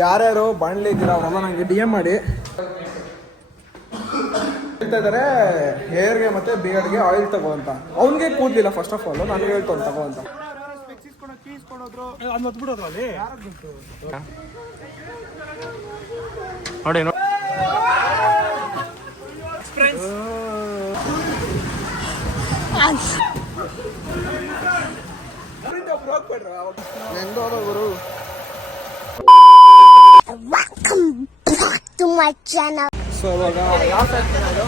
ಯಾರ್ಯಾರು ಬಾಣಲಿ ಇದ್ದೀರಾ ಅವರೆಲ್ಲ ನನಗೆ ಡಿ ಎಮ್ ಮಾಡಿ ಹೇಳ್ತಾ ಇದ್ದಾರೆ ಹೇರ್ಗೆ ಮತ್ತು ಬಿಯರ್ಡ್ಗೆ ಆಯಿಲ್ ತಗೋ ಅಂತ. ಅವ್ನಿಗೆ ಕೂದಲಿಲ್ಲ ಫಸ್ಟ್ ಆಫ್ ಆಲ್, ನನಗೆ ಹೇಳ್ತಾನೆ ತಗೋ ಅಂತ. ನೋಡಿ ಗುರು. ಸೊ ಇವಾಗ ಯಾವ ಫ್ಯಾಕ್ಟ್ರಿ ಅದು?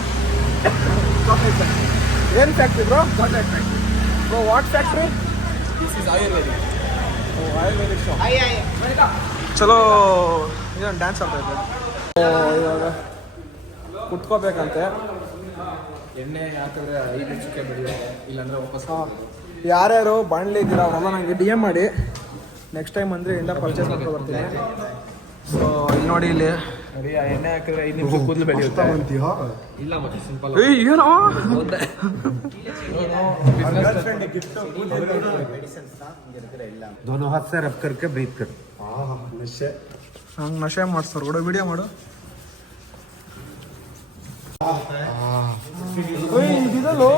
ಏನು factory bro? Bro what factory? This is Ayurvedic. Ayurvedic shop. ಚಲೋ ಇದೊಂದು ಡ್ಯಾನ್ಸ್ ಆಗ್ತಾ ಇದೆ. ಇವಾಗ ಕುಟ್ಕೋಬೇಕಂತೆ. ಎಣ್ಣೆ ಹಾಕಿದ್ರೆ 5 ನಿಮಿಷಕ್ಕೆ ಬೆಳೆಯುತ್ತೆ, ಇಲ್ಲಾಂದ್ರೆ ವಾಪಸ್. ಯಾರ್ಯಾರು ಬಾಣಲಿ ಇದ್ದೀರಾ ಅವರೆಲ್ಲ ನನಗೆ ಡಿ ಎಮ್ ಮಾಡಿ. ನೆಕ್ಸ್ಟ್ ಟೈಮ್ ಅಂದರೆ ಇಂದ ಪರ್ಚೇಸ್ ಮಾಡ್ಕೊಂಡು ಬರ್ತೀನಿ. ಸೊ ಇಲ್ಲಿ ನೋಡಿ, ಇಲ್ಲಿ ಎಣ್ಣೆ ಹಾಕಿದ್ರೆ 5 ನಿಮಿಷ ಕೂದಲು ಬೆಳೆಯುತ್ತೆ. ಇಲ್ಲ ಮತ್ತೆ ಸಿಂಪಲ್. ಏನೋ दोनों हाथ से रब करके ब्रीथ कर. ನಶೆ ಹಂಗೆ ನಶೆ ಮಾಡಿಸ್ತಾರೆ ಕೂಡ. ವಿಡಿಯೋ ಮಾಡು. ಇದಿದಲ್ಲೋ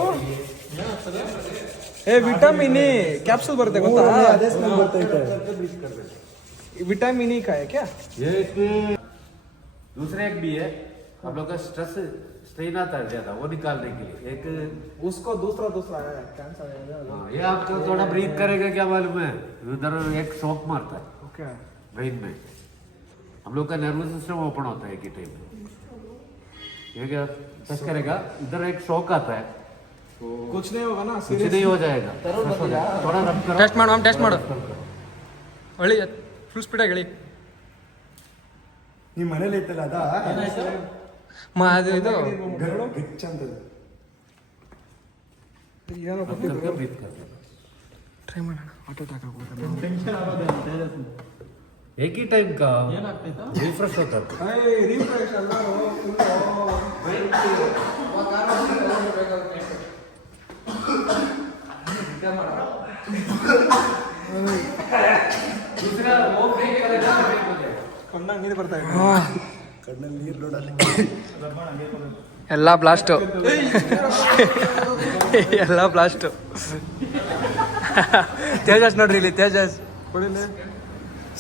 ವಿಟಾಮಿನ್ ಇ ಕ್ಯಾಪ್सूल ಬರುತ್ತೆ ಗೊತ್ತಾ? विटामिन ई का है क्या? ये दूसरे एक भी है. आप लोग का स्ट्रेस स्ट्रेन आता है ज्यादा, वो निकालने के लिए एक उसको दूसरा है कैंसर है. ये आपको थोड़ा ब्रीथ करेगा क्या मालूम है, उधर एक शॉक मारता है. ओके. ब्रेन में हम लोग का नर्वस सिस्टम ओपन होता है एक ही टाइम में. ये क्या टच करेगा, इधर एक शॉक आता है. तो कुछ नहीं होगा ना? कुछ नहीं हो जाएगा. थोड़ा रब करो. टेस्ट माಡು, टेस्ट माಡು. ಒಳ್ಳೆ ಫುಲ್ ಸ್ಪೀಡಾಗಿ ಹೇಳಿ. ನಿಮ್ಮ ಮನೇಲಿ ಐತಲ್ಲ ಅದ ಅದು ಇದು ಗಿಚ್ ಅಂತ ಏನೋ ಬ್ರೀತ್ कर. ಟ್ರೈ ಮಾಡೋಣ. ಆಟೋ ಅಟ್ಯಾಕ್ एक ही टाइम का रिफ्रेश होता है. ರಿಫ್ರೆಶ್ ಅಲ್ಲ ಕಣ್ಣಾಗ ನೀರು ಬರ್ತಾ ಇದೆ. ಕಣ್ಣಲ್ಲಿ ನೀರು ನೋಡಲ್ಲ. ಎಲ್ಲ ಬ್ಲಾಸ್ಟು ಎಲ್ಲ ಬ್ಲಾಸ್ಟು. ತೇಜಸ್ ನೋಡ್ರಿ ಇಲ್ಲಿ, Tejas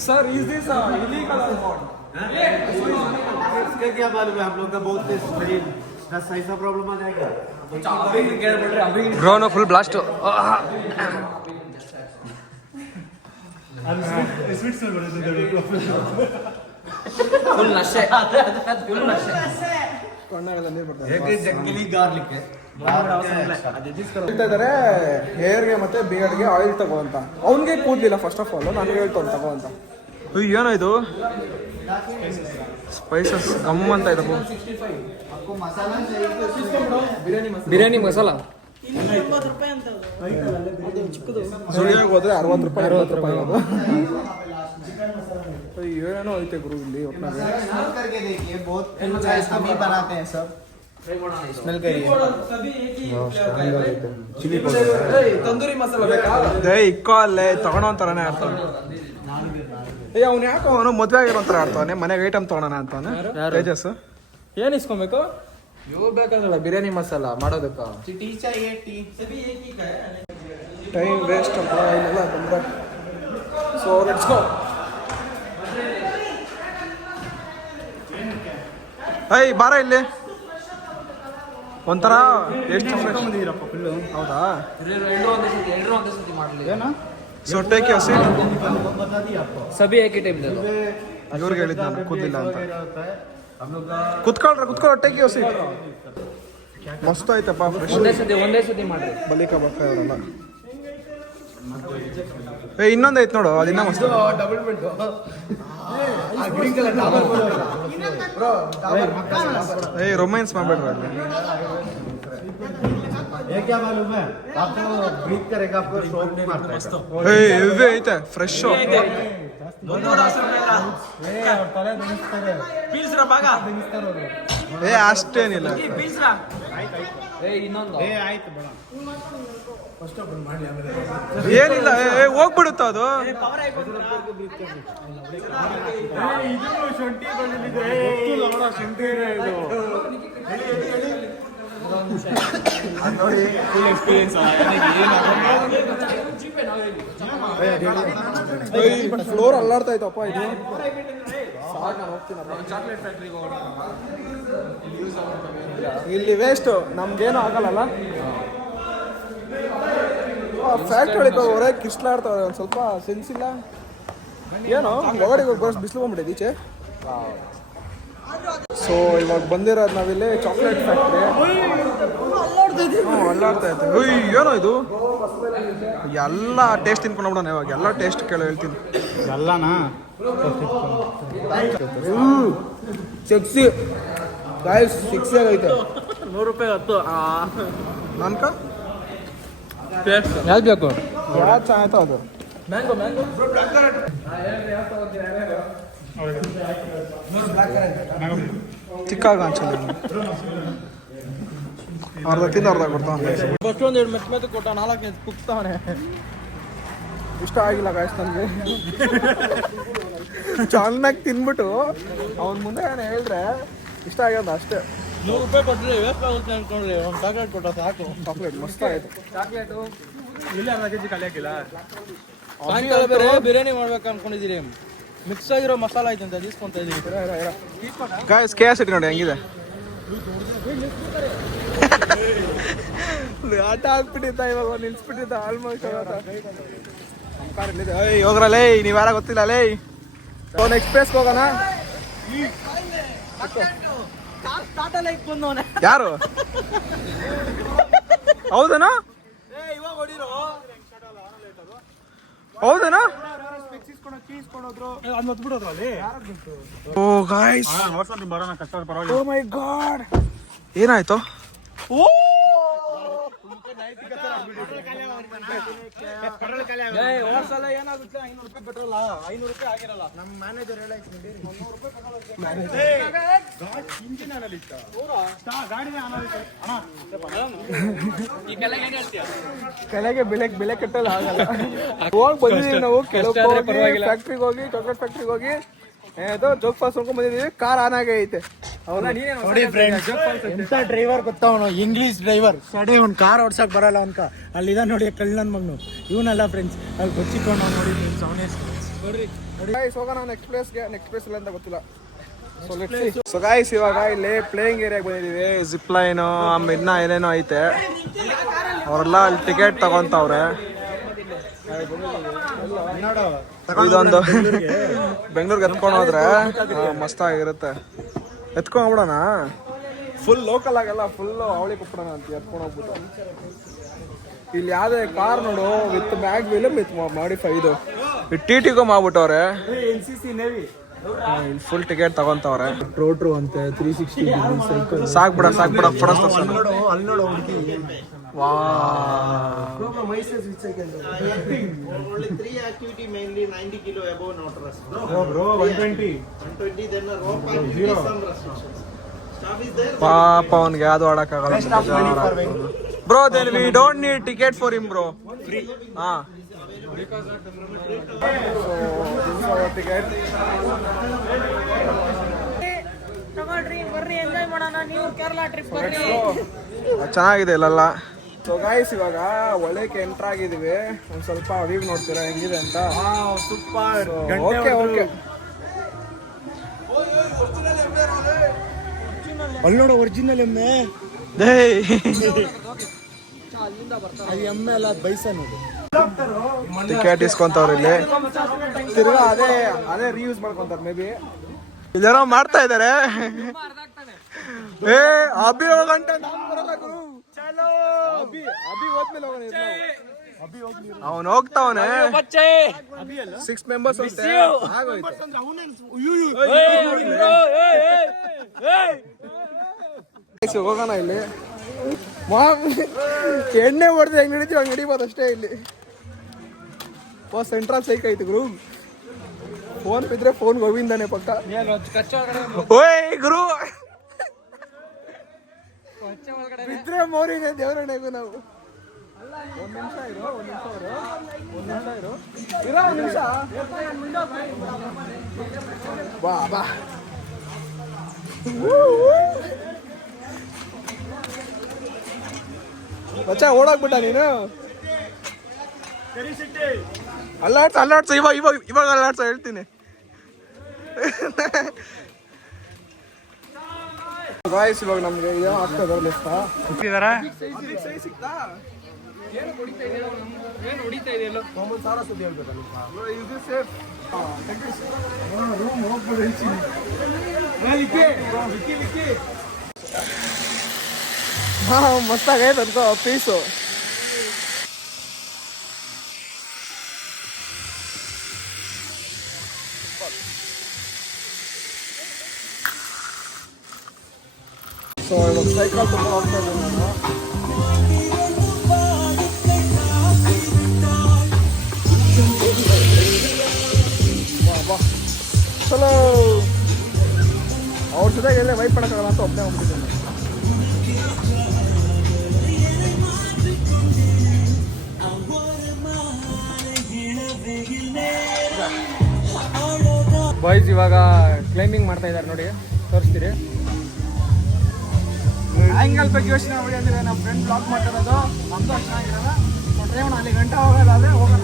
sir. Is this illegal or not? इसका क्या मालूम है, हम लोग का बहुत स्ट्रेस ऐसा प्रॉब्लम आ जाएगा. ಬ್ರೋನು ಫುಲ್ ಬ್ಲಾಸ್ಟು. फुल नशे, फुल नशे. ಕಣ್ಣಾಗೆಲ್ಲ ನೀರು ಬರ್ತಾ एक जंगली गार्लिक है. ಹೇಳ್ತಾ ಇದ್ದಾರೆ ಹೇರ್ಗೆ ಮತ್ತೆ ಬಿಯರ್ಡ್ಗೆ ಆಯಿಲ್ ತಗೋ ಅಂತ. ಅವ್ನಿಗೆ ಕೂದಲಿಲ್ಲ ಫಸ್ಟ್ ಆಫ್ ಆಲ್, ನನಗೆ ಹೇಳ್ತಾನೆ ತಗೋ ಅಂತ. ಏನೋ ಇದು ಸ್ಪೈಸಸ್ ಗಮ್ ಅಂತ ಇದೆ. ಬಿರಿಯಾನಿ ಮಸಾಲ ಸುಳಿಯಾಗಿ ಹೋದ್ರೆ 60 ರೂಪಾಯಿ 60 ರೂಪಾಯಿ. ಅದು ಏನೋ ಐತೆ ಗುರು ಇಲ್ಲಿ. ತಂದೂರಿ ಮಸಾಲ ಬೇಕಾ? ಇಕ್ಕೋ ಅಲ್ಲೇ ತಗೊಳೋ ಅಂತಾನೆ ಆಡ್ತಾನೆ. ಅವ್ನು ಯಾಕೋ ಅವನು ಮದುವೆ ಆಗಿರೋ ಒಂಥರ ಆಡ್ತಾನೆ. ಮನೆಗೆ ಐಟಮ್ ತಗೊಳೋಣ ಅಂತಾನೆ. ತೇಜಸ್ ಏನು ಇಸ್ಕೊಬೇಕು? ಇವು ಬೇಕಾಗಲ್ಲ ಬಿರಿಯಾನಿ ಮಸಾಲ ಮಾಡೋದಕ್ಕ. ಟೈಮ್ ವೇಸ್ಟ್ ಅಂತ ಇಲ್ಲೆಲ್ಲ ಬಂದ. So let's go. ಬಾರ ಇಲ್ಲಿ. ಒಂಥರ ಎಷ್ಟು ಫ್ರೆಶ್. ಹೌದಾ? So take your seat. ಸಭಿ ಏಕೆ ಟೈಮ್ ಇದೆ. ಇವ್ರಿಗೆ ಹೇಳಿದ್ದು ನಾನು ಕೂದಲಿಲ್ಲ ಅಂತ. ಕುತ್ಕೊಳ್ಳ ಟೇಕ್ ಯುವರ್ ಸೀಟ್. ಮಸ್ತ್ ಆಯ್ತಪ್ಪ ಫ್ರೆಶ್. ಒಂದೇ ಸತಿ ಮಾಡ್ರಿ. ಬಲಿಕ ಬಕ್ಕ ಇವರೆಲ್ಲ. ಇನ್ನೊಂದು ಐತೆ ನೋಡು, ಅದಿನ್ನ ಮಸ್ತ್. ರೊಮ್ಯಾನ್ಸ್ ಮಾಡ್ಬೇಡ್ರಿ ಅಲ್ಲಿ. ಐತೆ ಫ್ರೆಶ್. ಏ ಅಷ್ಟೇನಿಲ್ಲ ಏನಿಲ್ಲ ಹೋಗ್ಬಿಡುತ್ತ ಅದು ಫ್ಲೋರ್ ಅಲ್ಲಾಡ್ತಾ ಇತ್ತಪ್ಪ ಇದು ಇಲ್ಲಿ ವೇಸ್ಟ್ ನಮ್ಗೇನು ಆಗಲ್ಲ ಫ್ಯಾಕ್ಟ್ರಿ ಹೊರಗೆ ಕಿಸ್ಲಾಡ್ತಾವೆ ಒಂದು ಸ್ವಲ್ಪ ಸೆನ್ಸ್ ಇಲ್ಲ ಏನೋ ಒಳಗಡೆ ಬರೋಷ್ಟು ಬಿಸಿಲು ಬಂದ್ಬಿಟ್ಟಿದೆ ಈಚೆ ಸೊ ಇವಾಗ ಬಂದಿರೋದು ನಾವಿಲ್ಲಿ ಚಾಕ್ಲೇಟ್ ಫ್ಯಾಕ್ಟ್ರಿ ಅಲ್ಲಾಡ್ತಾ ಇತ್ತು ಏನೋ ಇದು ಎಲ್ಲ ಟೇಸ್ಟ್ ತಿನ್ಕೊಂಡು ಬಿಡೋಣ ಇವಾಗ ಎಲ್ಲ ಟೇಸ್ಟ್ ಕೇಳೋ ಹೇಳ್ತೀನಿ ಎಲ್ಲನಾ ಸಿಕ್ಸಿ ಗಾಯ್ಸ್ 6 ಆಗೈತೆ ₹100 ನನ್ಕ ಯಾವ್ದು ಬೇಕು ಯಾವ್ದು ಚೆನ್ನಾಯ್ತು ಅದು ಚಿಕ್ಕಾಗ ಅನ್ಸಲ್ಲ ಅರ್ಧ ತಿಂದು ಅರ್ಧ ಕೊಡ್ತಾನೆ ಫಸ್ಟ್ ಒಂದೆರಡು ಮೆತ್ತ ಕೊಟ್ಟ 4 ಕುಗ್ತಾವನೆ ಇಷ್ಟ ಆಗಿಲ್ಲ ಗಾಯ್ಸ್ ನನಗೆ ಚೆನ್ನಾಗಿ ತಿನ್ಬಿಟ್ಟು ಅವ್ನ ಮುಂದೆ ಏನು ಹೇಳಿದ್ರೆ ಇಷ್ಟ ಆಗ್ಯದ ಅಷ್ಟೇ ₹100 ಕೊಟ್ಟರೆ ವೇಸ್ಟ್ ಆಗುತ್ತೆ ಅನ್ಕೊಂಡ್ರಿ ಒಂದು ಚಾಕ್ಲೇಟ್ ಕೊಟ್ಟ ಸಾಕು ಚಾಕ್ಲೇಟ್ ಮಸ್ತ್ ಆಯಿತು ಚಾಕ್ಲೇಟು ಇಲ್ಲಿ ಅರ್ಧ ಕೆಜಿ ಖಾಲಿ ಹಾಕಿಲ್ಲ ಸಾಯಂಕಾಲ ಬೇರೆ ಬಿರಿಯಾನಿ ಮಾಡ್ಬೇಕು ಅನ್ಕೊಂಡಿದ್ದೀರಿ ಮಿಕ್ಸ್ ಆಗಿರೋ ಮಸಾಲ ಐತೆ ಅಂತ తీసుಕೊಂತ ಇದೀವಿ ಗಾಯ್ಸ್ KS ನೋಡಿ ಹೆಂಗಿದೆ ಆಟ ಆಗ್ಬಿಟ್ಟಿದ್ದ ಇವಾಗ ನಿಲ್ಸ್ಬಿಟ್ಟಿದ್ದ ಆಲ್ಮೋಸ್ಟ್ ಹೋಗ್ರಲ್ಲೇ ನೀವು ಯಾರ ಗೊತ್ತಿಲ್ಲ ಲೇ ನೆಕ್ಸ್ಟ್ ಪ್ಲೇಸ್ ಹೋಗೋಣ ಯಾರು ಹೌದನಾ ಹೌದನಾ ಓ ಗಾಯ್ಸ್ ಓ ಮೈ ಗಾಡ್ ಏನಾಯ್ತು ಸಲ ಏನಾಗುತ್ತೆ ₹500 ಪೆಟ್ರೋಲ್ ₹500 ಆಗಿರಲ್ಲ ನಮ್ಮ ಮ್ಯಾನೇಜರ್ ಕೆಳಗೆ ಬೆಲೆ ಕಟ್ಟಲ್ಲ ಆಗಲ್ಲ ಹೋಗಿ ಬಂದಿದ್ದೀವಿ ನಾವು ಫ್ಯಾಕ್ಟ್ರಿಗೆ ಹೋಗಿ ಚಾಕ್ಲೇಟ್ ಫ್ಯಾಕ್ಟ್ರಿಗೆ ಹೋಗಿ ಏದೋ ಜೋಗ್ ಫಾಲ್ಸ್ ನೋಡ್ಕೊಂಡ್ ಬಂದಿದ್ದೀವಿ ಕಾರ್ ಆನ್ ಆಗೇ ಐತೆ ನೋಡಿ ಫ್ರೆಂಡ್ಸ್ ಎಂತ ಡ್ರೈವರ್ ಗೊತ್ತವನು ಇಂಗ್ಲಿಷ್ ಡ್ರೈವರ್ ಸಡಿ ಒಂದು ಕಾರ್ ಓಡ್ಸಕ್ ಬರಲ್ಲ ಅನ್ಕ ಅಲ್ಲಿದ ನೋಡಿ ಕಳ್ಳನ್ ಮಗ್ನು ಇವನಲ್ಲ ಫ್ರೆಂಡ್ಸ್ ಅಲ್ಲಿ ಗೊತ್ತಿಕೊಂಡು ನೋಡಿ ಫ್ರೆಂಡ್ಸ್ ಅವನೇ ನೋಡ್ರಿ ಹೋಗೋಣ ನೆಕ್ಸ್ಟ್ ಪ್ಲೇಸ್ ಇಲ್ಲ ಅಂತ ಗೊತ್ತಿಲ್ಲ ಸೊ ಗಾಯ್ಸ್ ಇವಾಗ ಇಲ್ಲಿ ಪ್ಲೇಯಿಂಗ್ ಏರಿಯಾಗೆ ಬಂದಿದ್ದೀವಿ ಜಿಪ್ ಲೈನ್ ಆಮೇಲೆ ಇನ್ನ ಏನೇನೋ ಐತೆ ಅವರೆಲ್ಲ ಅಲ್ಲಿ ಟಿಕೆಟ್ ತಗೊಂತವ್ರೆ ಇದೊಂದು ಬೆಂಗಳೂರಿಗೆ ಎತ್ಕೊಂಡು ಹೋದ್ರೆ ಮಸ್ತ್ ಆಗಿರುತ್ತೆ ಎತ್ಕೊಂಡು ಹೋಗ್ಬಿಡೋಣ ಫುಲ್ ಲೋಕಲ್ ಆಗಲ್ಲ ಫುಲ್ ಅವಳಿ ಕೊಟ್ಬಿಡೋಣ ಅಂತ ಎತ್ಕೊಂಡು ಹೋಗ್ಬಿಟ್ಟು ಇಲ್ಲಿ ಯಾವ್ದೇ ಕಾರ್ ನೋಡು with bag wheel with modify ಇದು TTಗೂ ಮಾಡ್ಬಿಟ್ಟವ್ರೆ ಇಲ್ಲಿ ಫುಲ್ ಟಿಕೆಟ್ ತಗೊಂತವ್ರೆ ಟ್ರೋಟ್ರು ಅಂತೆ 360 ಸಾಕ್ಬಿಡ ಫೋಟೋಸ್ ತೋರ್ಸೋಣ ವಾ Only 3 activity mainly 90 kilo above not rust. No bro 120 then a rope activity some restrictions. Staff is there. ಪಾಪ ಅವನಿಗೆ ಯಾವ್ದು ಆಡಕ್ಕಾಗಲ್ಲ bro then we don't need ticket for him bro ಹಾ ticket ತಗೊಳ್ರಿ ಬರ್ರಿ enjoy ಮಾಡೋಣ ನೀವು ಕೇರಳ ಟ್ರಿಪ್ ಬರ್ರಿ ಚೆನ್ನಾಗಿದೆ ಇಲ್ಲೆಲ್ಲ ಸೊ ಗಾಯ್ಸ್ ಇವಾಗ ಒಳಕ್ಕೆ ಎಂಟರ್ ಆಗಿದೀವಿ ಒಂದ್ ಸ್ವಲ್ಪ ವ್ಯೂ ನೋಡ್ತೀರಾ ಹೆಂಗಿದೆ ಅಂತ ಸೂಪರ್ ಓಕೆ ಅಲ್ಲಿ ನೋಡು ಒರಿಜಿನಲ್ ಎಮ್ಮೆ ಅದು ಎಮ್ಮೆ ಅಲ್ಲ ಅದು ಬೈಸನ್ ಅದು ಟಿಕೆಟ್ ಇಸ್ಕೊಂತವ್ರ ಇಲ್ಲಿ ತಿರ್ಗಾ ಅದೇ ರೀಯೂಸ್ ಮಾಡ್ಕೊಂತಾರೆ ಮೇ ಬಿ ಇಲ್ಲೇನೋ ಮಾಡ್ತಾ ಇದಾರೆ ಏ ಅಭಿ ಹೋಗಂಟ ಬರಲ್ಲ ಗುರು ಅಭಿ ಹೋದ್ಮೇಲೆ ಅವನು ಹೋಗ್ತಾವನೆ 6 ಮೆಂಬರ್ಸ್ ಹೋಗೋಣ ಇಲ್ಲಿ ಎಣ್ಣೆ ಹೊಡೆದು ಹೆಂಗ್ ನಡೀತೀವಿ ಹಂಗೆ ನಡಿಬೋದು ಅಷ್ಟೇ ಇಲ್ಲಿ ಸೆಂಟ್ರಲ್ ಸೈಕ್ ಐತಿ ಗುರು ಫೋನ್ ಬಿದ್ರೆ ಫೋನ್ ಗೋವಿಂದನೇ ಪಕ್ಕ. ಓಯ್ ಗುರು ಬಿದ್ರೆ ಮೋರಿನೇ ದೇವರಣೆಗೂ ನಾವು. ಒಂದ್ ನಿಮಿಷ ಇರೋ ಒಂದ್ ನಿಮಿಷ ಬಾ ಬಾ. ಮಚ್ಚ ಓಡಾಕ್ಬಿಟ್ಟ ನೀನು. ಅಲ್ಲಾಡ್ಸ ಇವಾಗ ಅಲ್ಲಾಡ್ಸ ಹೇಳ್ತೀನಿ. ಗಾಯ್ಸ್ ಇವಾಗ ನಮ್ಗೆ ಏನೋ ಆಗ್ತದೆ ಸಿಕ್ತಾ ಏನು ಹೊಡಿತಾ ಇದೆಯಲ್ಲ ಮೊಹಮ್ಮದ್ ಸಾರಾ ಸುದ್ದಿ ಹೇಳ್ಬೇಕಲ್ಲ ಇದು ಸೇಫ್. ಹಾ ಮಸ್ತಾಗೈತೆ ಅಂತ ಪೀಸು. ಸೊ ಇವಾಗ ಸೈಕಲ್ ತುಂಬ ಹೋಗ್ತಾ ಇದ್ದೀನಿ ನಾನು. ಚಲೋ ಅವ್ರ ಜೊತೆಗೆ ಎಲ್ಲೇ ವೈಪ್ ಮಾಡೋಕ್ಕಾಗಲ್ಲ ಅಂತ ಒಬ್ಬನೇ ಹೋಗ್ಬಿಟ್ಟಿದ್ದೀನಿ. ಬಾಯ್ಸ್ ಇವಾಗ ಕ್ಲೈಂಬಿಂಗ್ ಮಾಡ್ತಾ ಇದ್ದಾರೆ ನೋಡಿ, ತೋರಿಸ್ತೀರಿ. ಆ್ಯಂಗಲ್ ಬಗ್ಗೆ ಯೋಚನೆ ಮಾಡಿ ಅಂದರೆ ನಮ್ಮ ಫ್ರೆಂಡ್ ಬ್ಲಾಕ್ ಮಾಡ್ತಿರೋದು ನಮ್ಮದು ಅಷ್ಟು ಚೆನ್ನಾಗಿರೋಲ್ಲ. ಟ್ರೈನ್ ಅಲ್ಲಿ ಗಂಟೆ ಹೋಗೋದಾದರೆ ಹೋಗೋಣ.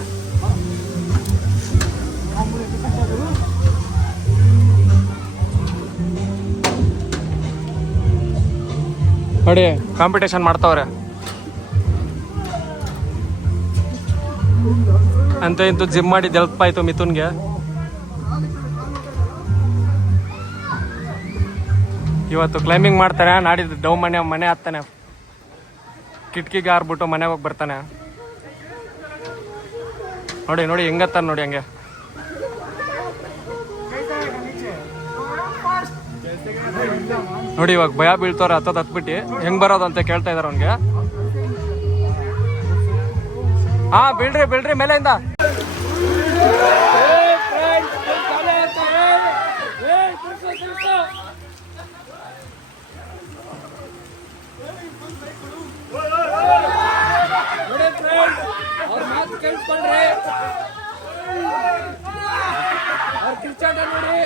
ನೋಡಿ ಕಾಂಪಿಟೇಷನ್ ಮಾಡ್ತಾವ್ರೆ ಅಂತ ಇಂತೂ ಜಿಮ್ ಮಾಡಿ ಹೆಲ್ಪ್ ಆಯ್ತು ಮಿಥುನ್ಗೆ. ಇವತ್ತು ಕ್ಲೈಂಬಿಂಗ್ ಮಾಡ್ತಾನೆ, ನಾಡಿದ್ದು ಡೌ ಮನೆ ಹತ್ತಾನೆ, ಕಿಟಕಿಗೆ ಹಾರ್ಬಿಟ್ಟು ಮನೆಗೆ ಹೋಗಿ ಬರ್ತಾನೆ. ನೋಡಿ ಹೆಂಗತ್ತಾನ ನೋಡಿ ಹಂಗೆ. ನೋಡಿ ಇವಾಗ ಭಯ ಬೀಳ್ತವ್ರೆ ಹತ್ಬಿಟ್ಟು ಹೆಂಗ್ ಬರೋದು ಅಂತ ಕೇಳ್ತಾ ಇದಾರೆ ಅವ್ನಿಗೆ. ಹಾ ಬೀಳ್ರಿ ಮೇಲೆಯಿಂದ. ಅವ್ರ ಮಾತು ಕೇಳಿಸ್ಕೊಂಡ್ರೆ ಅವ್ರ ಕಿರ್ಚಾಟ ನೋಡಿ.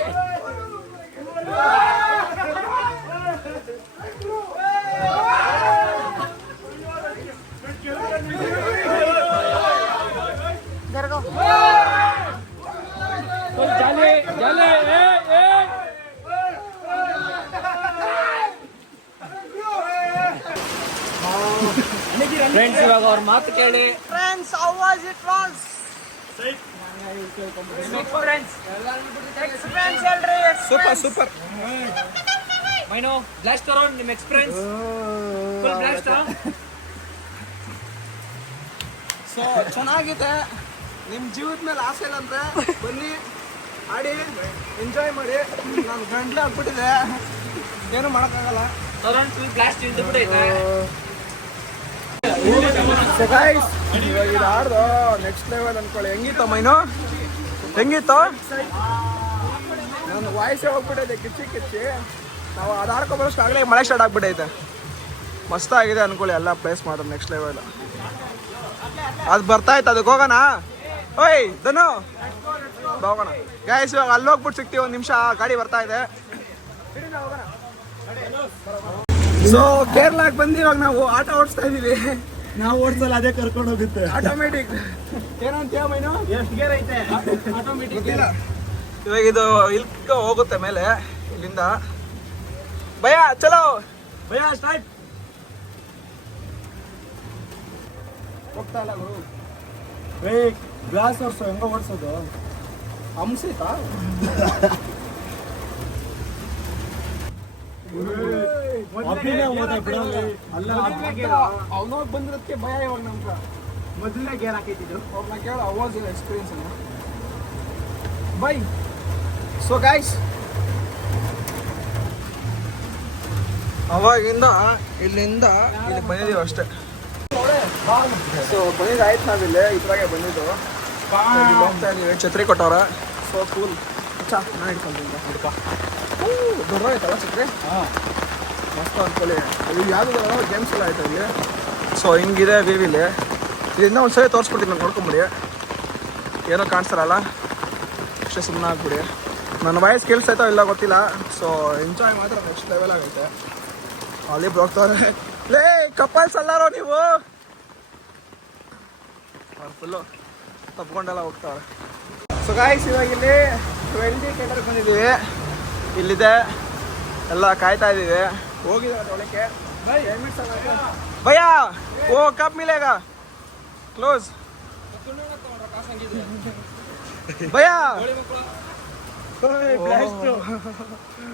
ಫ್ರೆಂಡ್ಸ್ ಇವಾಗ ಅವ್ರ ಮಾತು ಕೇಳಿ. Friends, how was it was? Experience ಹೇಳ್ರಿ. ಸೂಪರ್. ಮೈನೋ ಬ್ಲಾಸ್ಟ್ ಅರೌಂಡ್ ನಿಮ್ಮ ಎಕ್ಸ್ಪೀರಿಯನ್ಸ್. Full blast. ಸೊ ಚೆನ್ನಾಗಿದೆ. ನಿಮ್ಮ ಜೀವದ ಮೇಲೆ ಆಸೆ ಇಲ್ಲ ಅಂದ್ರೆ ಬನ್ನಿ ಆಡಿ ಎಂಜಾಯ್ ಮಾಡಿ. ನಾನು ಗಂಟ್ಲೆ ಆಗ್ಬಿಟ್ಟಿದೆ, ಏನು ಮಾಡೋಕ್ಕಾಗಲ್ಲ. ಅರೌಂಡ್ ಫುಲ್ ಬ್ಲಾಸ್ಟ್ ಇದ್ದು ಬಿಡೈತೆ. ಸೊ ಗೈಸ್ ಇವಾಗ ಇದು ಆಡ್ದು ನೆಕ್ಸ್ಟ್ ಲೆವೆಲ್ ಅನ್ಕೊಳ್ಳಿ. ಹೆಂಗಿತ್ತು ಹೆಂಗಿತ್ತು? ನನ್ನ ವಾಯ್ಸೇ ಹೋಗ್ಬಿಟ್ಟೈತೆ ಕಿಚ್ಚಿ. ನಾವು ಅದು ಆಡ್ಕೊಬರೋಷ್ಟು ಆಗಲೇ ಮಳೆ ಸ್ಟಾರ್ಟ್ ಆಗ್ಬಿಟ್ಟೈತೆ. ಮಸ್ತಾಗಿದೆ ಅನ್ಕೊಳ್ಳಿ ಎಲ್ಲ ಪ್ಲೇಸ್ ಮಾತ್ರ ನೆಕ್ಸ್ಟ್ ಲೆವೆಲ್. ಅದು ಬರ್ತಾಯ್ತು, ಅದಕ್ಕೆ ಹೋಗೋಣ. ಓಯ್ ಧನು ಹೋಗೋಣ ಗೈಸ್. ಇವಾಗ ಅಲ್ಲಿ ಹೋಗ್ಬಿಟ್ಟು ಸಿಗ್ತೀವಿ. ಒಂದು ನಿಮಿಷ ಗಾಡಿ ಬರ್ತಾ ಇದೆ. ಸೊ ಕೇರಳಕ್ಕೆ ಬಂದು ಇವಾಗ ನಾವು ಆಟೋ ಓಡಿಸ್ತಾ ಇದೀವಿ. ನಾವು ಓಡಿಸಲ್ಲ, ಅದೇ ಕರ್ಕೊಂಡು ಹೋಗುತ್ತೆ. ಆಟೋಮೆಟಿಕ್ ಏನಂತೀಯ ಮೈನು? ಎಷ್ಟು ಗೇರ್ ಐತೆ? ಆಟೋಮೆಟಿಕ್ ಇವಾಗ ಇದು ಇಲ್ಕ ಹೋಗುತ್ತೆ ಮೇಲೆ ಇಲ್ಲಿಂದ. ಭಯ ಚಲೋ ಭಯ ಸ್ಟಾರ್ಟ್. ಹೋಗ್ತಾ ಇಲ್ಲ ಗುರು. ಗ್ಲಾಸ್ ಓಡಿಸೋ, ಹೆಂಗ ಓಡಿಸೋದು? ಹಂಸೈತಾ? ಅವನೋಗಿ ಬಂದಿರೋದಕ್ಕೆ ಭಯ ಇವಾಗ ನಮ್ಗೆ. ಮೊದಲನೇ ಗೇರ್ ಹಾಕೈತಿದ್ರು. ಅವ್ರನ್ನ ಕೇಳ ಅವಾಜ್ ಇಲ್ಲ ಎಕ್ಸ್ಪೀರಿಯನ್ಸ್ ಅಲ್ಲ ಬೈ. ಸೊ ಗೈಸ್ ಅವಾಗಿಂದ ಇಲ್ಲಿಂದ ಇಲ್ಲಿ ಬಂದಿದ್ದೀವಿ ಅಷ್ಟೇ. ಸೊ ಬಂದಿದ್ದು ಆಯ್ತು, ನಾವಿಲ್ಲಿ ಇದ್ರಾಗೆ ಬಂದಿದ್ದು. ಇಲ್ಲಿ ಹೋಗ್ತಾ ಇದೀವಿ, ಛತ್ರಿ ಕೊಟ್ಟವ್ರ. So cool. ಮಚ್ಚ ನಾನು ಇಟ್ಕೊಂತೀನಿ ಹಿಡ್ಕೊ ದೊಡ್ಡದಾಯ್ತಲ್ಲ ಚಿಕ್ರೆ ಮಸ್ತ್ ಅಂದ್ಕೊಳ್ಳಿ ಇದು ಯಾವುದು ಗೇಮ್ಸ್ ಎಲ್ಲ ಆಯ್ತು ಇಲ್ಲಿ. ಸೊ ಹಿಂಗಿದೆ ವಿವಿಲಿ ಇದನ್ನ ಒಂದ್ಸರಿ ತೋರಿಸ್ಬಿಡ್ತೀನಿ ನಾನು ನೋಡ್ಕೊಂಬಿಡಿ. ಏನೋ ಕಾಣಿಸ್ತಾರಲ್ಲ ಅಷ್ಟೇ ಸುಮ್ಮನೆ ಆಗ್ಬಿಡಿ. ನನ್ನ ವಾಯ್ಸ್ ಕೇಳಿಸ್ತೈತೋ ಇಲ್ಲ ಗೊತ್ತಿಲ್ಲ. ಸೊ ಎಂಜಾಯ್ ಮಾತ್ರ ನೆಕ್ಸ್ಟ್ ಲೆವೆಲ್ ಆಗೈತೆ. ಅಲ್ಲಿ ಹೋಗ್ತಾರೆ ಲೇ ಕಪಲ್ಸ್ ಅಲ್ಲಾರೋ ನೀವು ಫುಲ್ಲು ತಪ್ಕೊಂಡೆಲ್ಲ ಹೋಗ್ತಾವ್ರೆ. ಸೊ ಗಾಯ್ಸ್ ಇವಾಗ ಇಲ್ಲಿ 20 ಥಿಯೇಟರ್ಗೆ ಬಂದಿದ್ದೀವಿ. ಇಲ್ಲಿದೆ ಎಲ್ಲ ಕಾಯ್ತಾ ಇದ್ದೀವಿ. ಹೋಗಿದ್ದಾರೆ ಒಳಕ್ಕೆ ಭಯ್ಯ ಓ ಕಪ್ ಮಿಲೇಗ ಕ್ಲೋಸ್ ಭಯ್ಯ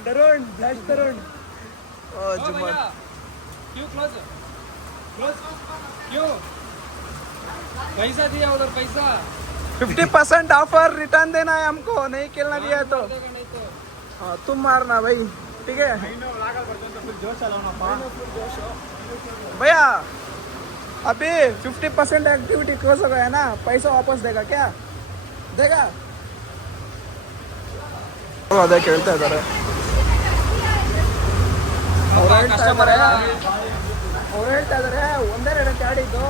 ತರುಣ್ ಬ್ಲಾಸ್ಟ್ ತರುಣ್ क्यों क्लोज क्यों पैसा दिया उधर पैसा 50% ऑफर रिटर्न देना है हमको. नहीं खेलना दिया है तो हाँ तुम मारना भाई ठीक है भैया. अभी 50% एक्टिविटी क्लोज हो गया है ना. पैसा वापस देगा क्या देगा. ಅದೇ ಕೇಳ್ತಾ ಇದ್ದಾರೆ ಅವ್ರು ಹೇಳ್ತಾ ಇದಾರೆ ಒಂದೇ ಎರಡಕ್ಕೆ ಆಡಿದ್ದು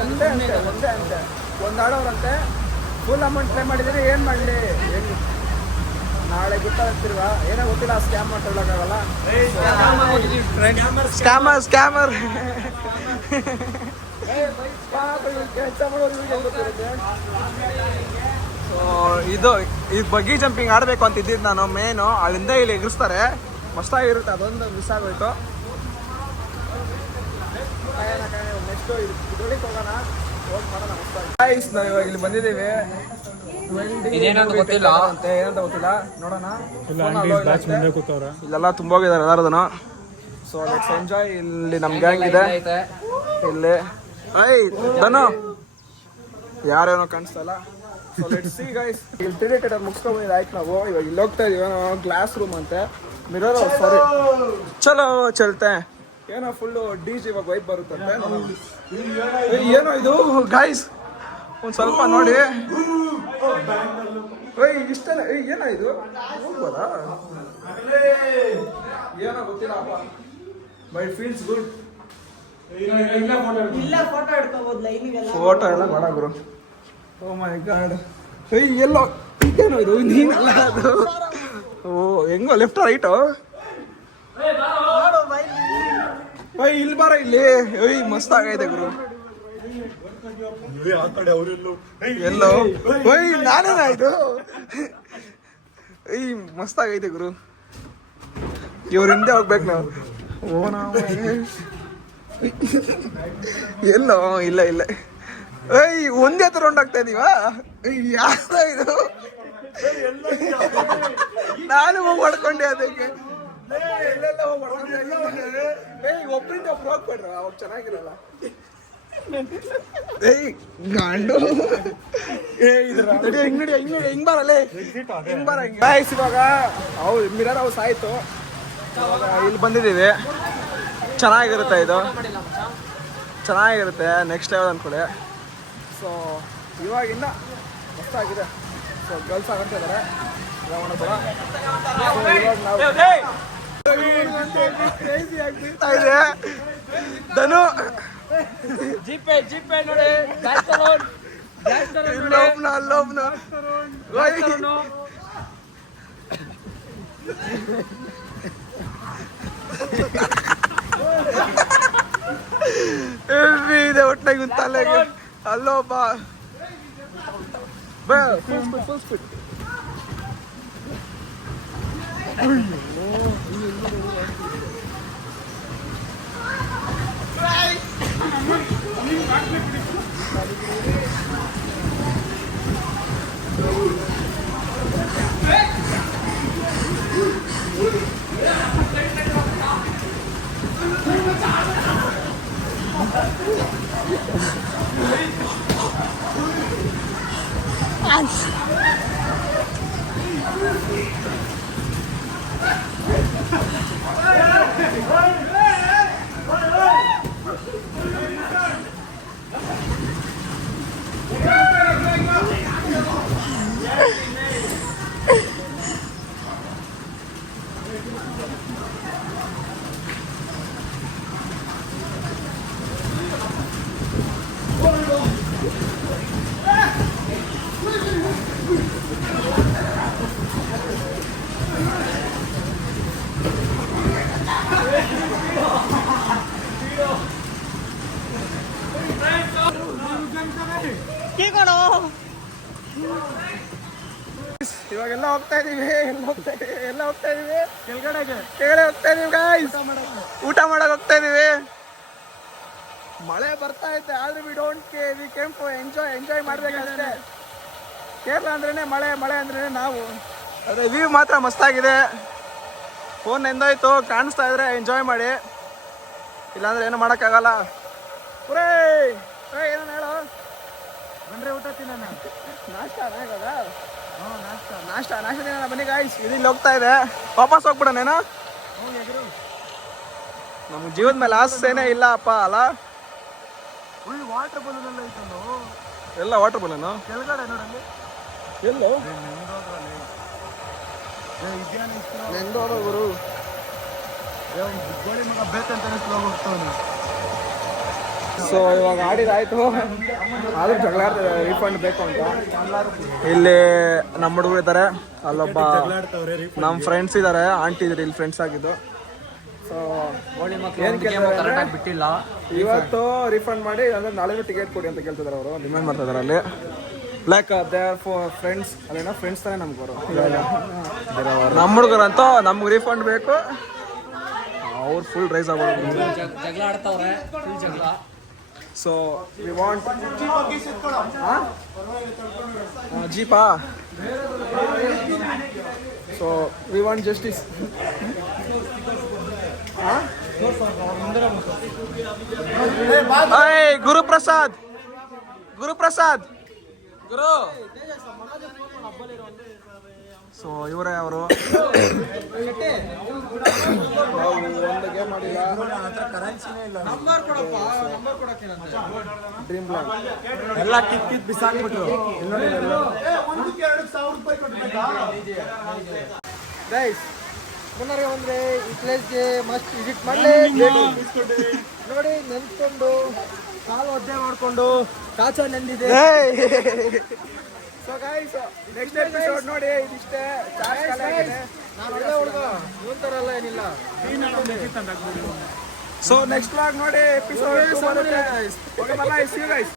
ಒಂದೇ ಅಂತೆ ಒಂದು ಆಡೋರಂತೆ ಫುಲ್ ಅಮೌಂಟ್ ಪೇ ಮಾಡಿದ್ರೆ ಏನು ಮಾಡಲಿ ನಾಳೆ ಗೊತ್ತಾಗ್ತಿರುವ ಏನೋ ಗೊತ್ತಿಲ್ಲ. ಸ್ಕ್ಯಾಮ್ ಮಾಡ್ಕೊಳ್ಳೋಕ್ಕಾಗಲ್ಲ. ಸ್ಕ್ಯಾಮರ್ ಕೆಲಸ ಮಾಡೋರು ಗೊತ್ತಿರುತ್ತೆ. ಇದು ಬಗ್ಗಿ ಜಂಪಿಂಗ್ ಆಡಬೇಕು ಅಂತ ಇದ್ದಿದ್ದು ನಾನು ಮೇನು. ಅಲ್ಲಿಂದ ಇಲ್ಲಿ ಎಗರಿಸ್ತಾರೆ ಮಸ್ತಾಗಿರುತ್ತೆ. ಅದೊಂದು ಮಿಸ್ ಆಗೋಯ್ತು. ನೆಕ್ಸ್ಟ್ ಇದ್ರೊಳಗೆ ಹೋಗೋಣ ಹೋಗಿ ಮಾಡೋಣ ಮಸ್ತಾಗಿ. ನಾವು ಇವಾಗ ಇಲ್ಲಿ ಬಂದಿದ್ದೀವಿ. ಇದೇನಂತ ಗೊತ್ತಿಲ್ಲ ಅಂತೆ ಏನಂತ ಗೊತ್ತಿಲ್ಲ ನೋಡೋಣ. ಇಲ್ಲೆಲ್ಲ ತುಂಬ ಹೋಗಿದ್ದಾರೆ ಎಲ್ಲಾರದನ್ನು. So let's enjoy. ಇಲ್ಲಿ ನಮ್ಮ ಗ್ಯಾಂಗ್ ಇದೆ ಇಲ್ಲಿ. ಐ ಧನು ಯಾರೇನೋ ಕಾಣಿಸ್ತಾ ಇಲ್ಲ. So let's see guys. ಇಲ್ಲಿ ಥಿಯೇಟರ್ ಮುಗಿಸ್ಕೊಂಡು ಆಯ್ತು ನಾವು. ಇವಾಗ ಇಲ್ಲಿ ಹೋಗ್ತಾ ಇದೀವಿ. ಗ್ಲಾಸ್ ರೂಮ್ ಅಂತೆ ಮಿರರ್ ಸಾರಿ ಚಲೋ ಚಲ್ತೆ ಏನೋ ಫುಲ್ಲು DJ ಇವಾಗ ವೈಬ್ ಬರುತ್ತಂತೆ. ಏನೋ ಇದು ಗೈಸ್ ಒಂದು ಸ್ವಲ್ಪ ನೋಡಿ. ಇಷ್ಟಲ್ಲ ಏನೋ ಇದು ಹೋಗ್ಬೋದಾ ಏನೋ ಗೊತ್ತಿಲ್ಲಪ್ಪ. But feels good. ಫೋಟೋ ಎಲ್ಲ ಬೇಡ ಗುರು. ಓ ಮೈ ಗಾಡ್. ಎಲ್ಲೋ ಇದೇನೋ ಇದು ನೀನಲ್ಲ ಅದು. ಓ ಹೆಂಗೋ ಲೆಫ್ಟ್ ರೈಟು ಇಲ್ಲಿ ಬಾರ ಇಲ್ಲಿ. ಮಸ್ತ್ ಆಗೈತೆ ಗುರು. ಎಲ್ಲೋ ನಾನೇನ ಇದು ಮಸ್ತ್ ಆಗೈತೆ ಗುರು. ಇವ್ರ ಹಿಂದೆ ಹೋಗ್ಬೇಕು ನಾವು. ಓ ನಾವು ಎಲ್ಲೋ ಇಲ್ಲ ಇಲ್ಲ ಒಂದೇ ಹತ್ರ ರೌಂಡ್ ಆಗ್ತಾ ಇದೀವಾ. ಯಾವ್ದ ಇದು ನಾನು ಹೋಗಿ ಹೊಡ್ಕೊಂಡೆ ಅದಕ್ಕೆ. ಒಬ್ರಿಂದ ಒಬ್ರು ಹೋಗ್ಬೇಡ್ರ ಅವಾಗ ಚೆನ್ನಾಗಿರಲ್ಲ. ಗಾಂಡು ಹಿಂಗ್ ಬರಲ್ಲೇ ಹಿಂಗ್ ಬರ. ಇವಾಗ ಮಿರರ್ ಹೌಸ್ ಆಯ್ತು. ಇಲ್ಲಿ ಬಂದಿದ್ದೀವಿ. ಚೆನ್ನಾಗಿರುತ್ತೆ ಇದು ಚೆನ್ನಾಗಿರುತ್ತೆ. ನೆಕ್ಸ್ಟ್ ಲೆವೆಲ್ ಅಂದ್ಕೊಳ್ಳಿ. ಸೊ ಇವಾಗಿಂದ ಮಸ್ತಾಗಿದೆ. ಸೊ ಗರ್ಲ್ಸ್ ಆಗಂತ ಇದ್ದಾರೆ. ಧನು ಜಿಪೆ ನೋಡಿ ಅಲ್ಲೋಬ್ನ ಇದೆ ಒಟ್ಟಾಗಿ ಒಂದು ತಲೆಗೆ. ಅಲ್ಲೋ ಬಾ ಫುಲ್ ಸ್ಪೀಡ್. ಹೋಗ್ತಾ ಇದೀವಿ. ಎಲ್ಲ ಹೋಗ್ತಾ ಇದೀವಿ ಕೆಳಗಡೆ ಹೋಗ್ತಾ ಇದೀವಿ ಗೈಸ್. ಊಟ ಮಾಡಕ್ ಹೋಗ್ತಾ ಇದೀವಿ. ಮಳೆ ಬರ್ತಾ ಐತೆ ಆದ್ರೆ we don't care. We came to enjoy ಮಾಡ್ಬೇಕಷ್ಟೇ. ಕೇರಳ ಅಂದ್ರೇನೆ ಮಳೆ, ಮಳೆ ಅಂದ್ರೇನೆ ನಾವು. ಅದೇ ವ್ಯೂ ಮಾತ್ರ ಮಸ್ತಾಗಿದೆ. ಫೋನ್ ಎಂದಾಯ್ತು ಕಾಣಿಸ್ತಾ ಇದ್ರೆ ಎಂಜಾಯ್ ಮಾಡಿ, ಇಲ್ಲಾಂದ್ರೆ ಏನು ಮಾಡೋಕ್ಕಾಗಲ್ಲ. ಪುರೇ ಏನೋ ಹೇಳು. ಬಂದ್ರೆ ಊಟ ತಿನ್ನೋಣ. ನಾಷ್ಟ ತಿನ್ನೋಣ ಬನ್ನಿ ಗಾಯ್ಸ್. ಇಲ್ಲಿ ಹೋಗ್ತಾ ಇದೆ, ವಾಪಸ್ ಹೋಗ್ಬಿಡೋಣ. ನಮ್ಮ ಜೀವದ ಮೇಲೆ ಆಸೆನೇ ಇಲ್ಲ ಅಪ್ಪ ಅಲ್ಲ. ಫುಲ್ ವಾಟರ್ ಬಲೂನ್ ಎಲ್ಲ ಐತಲ್ಲೋ. ಎಲ್ಲ ವಾಟರ್ ಬಲೂನು ಕೆಳಗಡೆ ನೋಡಲ್ಲಿ ಎಲ್ಲೋ ನೆಂದೋಡ ಗುರು. ಗೋಳಿ ಮಗ ಬೇಕಂತಾನೆ ಸ್ಲೋ ಹೋಗ್ತಾವನು. ಸೊ ಇವಾಗ ಆಡಿದಾಯ್ತು, ಆದ್ರೂ ಜಗಳ ರೀಫಂಡ್ ಬೇಕು ಅಂತ. ಇಲ್ಲಿ ನಮ್ಮ ಹುಡುಗರು ಇದ್ದಾರೆ, ಅಲ್ಲೊಬ್ಬ ನಮ್ಮ ಫ್ರೆಂಡ್ಸ್ ಇದ್ದಾರೆ, ಆಂಟಿ ಇದ್ದಾರೆ ಇಲ್ಲಿ ಫ್ರೆಂಡ್ಸ್ ಆಗಿದ್ದು. ಸೊ ಬಿಟ್ಟಿಲ್ಲ. ಇವತ್ತು ರೀಫಂಡ್ ಮಾಡಿ ಅಂದ್ರೆ ನಾಳೆ ಟಿಕೆಟ್ ಕೊಡಿ ಅಂತ ಕೇಳ್ತಿದ್ದಾರೆ ಅವರು, ಡಿಮ್ಯಾಂಡ್ ಮಾಡ್ತಾ ಇದ್ದಾರೆ ಅಲ್ಲಿ. Like they are for friends, ಅದೇನೋ ಫ್ರೆಂಡ್ಸ್ ತಾನೇ ನಮ್ಗೆ ಅವರು. ನಮ್ಮ ಹುಡುಗರಂತೂ ನಮ್ಗೆ ರೀಫಂಡ್ ಬೇಕು. ಅವ್ರು ಫುಲ್ ರೈಸ್ ಆಗ್ಬೋದು. ಜಗಳ ಆಡ್ತಾವ್ರೆ, ಫುಲ್ ಜಗಳ. ಸೊ ವಿ ವಾಂಟ್ ಜೀಪಾ. So we want justice. Guruprasad ಗುರು. ಸೊ ಇವರೇ ಅವರು. ನಾವು ಒಂದು ಗೇಮ್ ಮಾಡಿಲ್ಲ. ಡ್ರೀಮ್ ಪ್ಲಾನ್ ಎಲ್ಲ ಕಿತ್ ಬಿಸಾಕ್ಬಿಟ್ರು. ಗೈಸ್ ಮುನ್ನರಿಗೆ ಬಂದ್ರೆ ಈ ಪ್ಲೇಸ್ಗೆ ಮಸ್ಟ್ ವಿಸಿಟ್ ಮಾಡಲೇಬೇಕು. ನೋಡಿ ನೆನ್ಸ್ಕೊಂಡು ಕಾಲು ಒದ್ದೆ ಮಾಡ್ಕೊಂಡು ಕಾಚೋ ನೆಂದಿದೆ. ಸೊ ಗೈಸ್ ನೆಕ್ಸ್ಟ್ ಎಪಿಸೋಡ್ ನೋಡಿ, ಇದಿಷ್ಟೇ. ನಾನು ಒಳ್ಳೆ ಹುಡುಗ, ಇವನ್ ಥರ ಎಲ್ಲ ಏನಿಲ್ಲ. ಸೊ ನೆಕ್ಸ್ಟ್ ವ್ಲಾಗ್ ನೋಡಿ, ಎಪಿಸೋಡ್ 2 ಬರುತ್ತೆ. Okay bye, see you guys.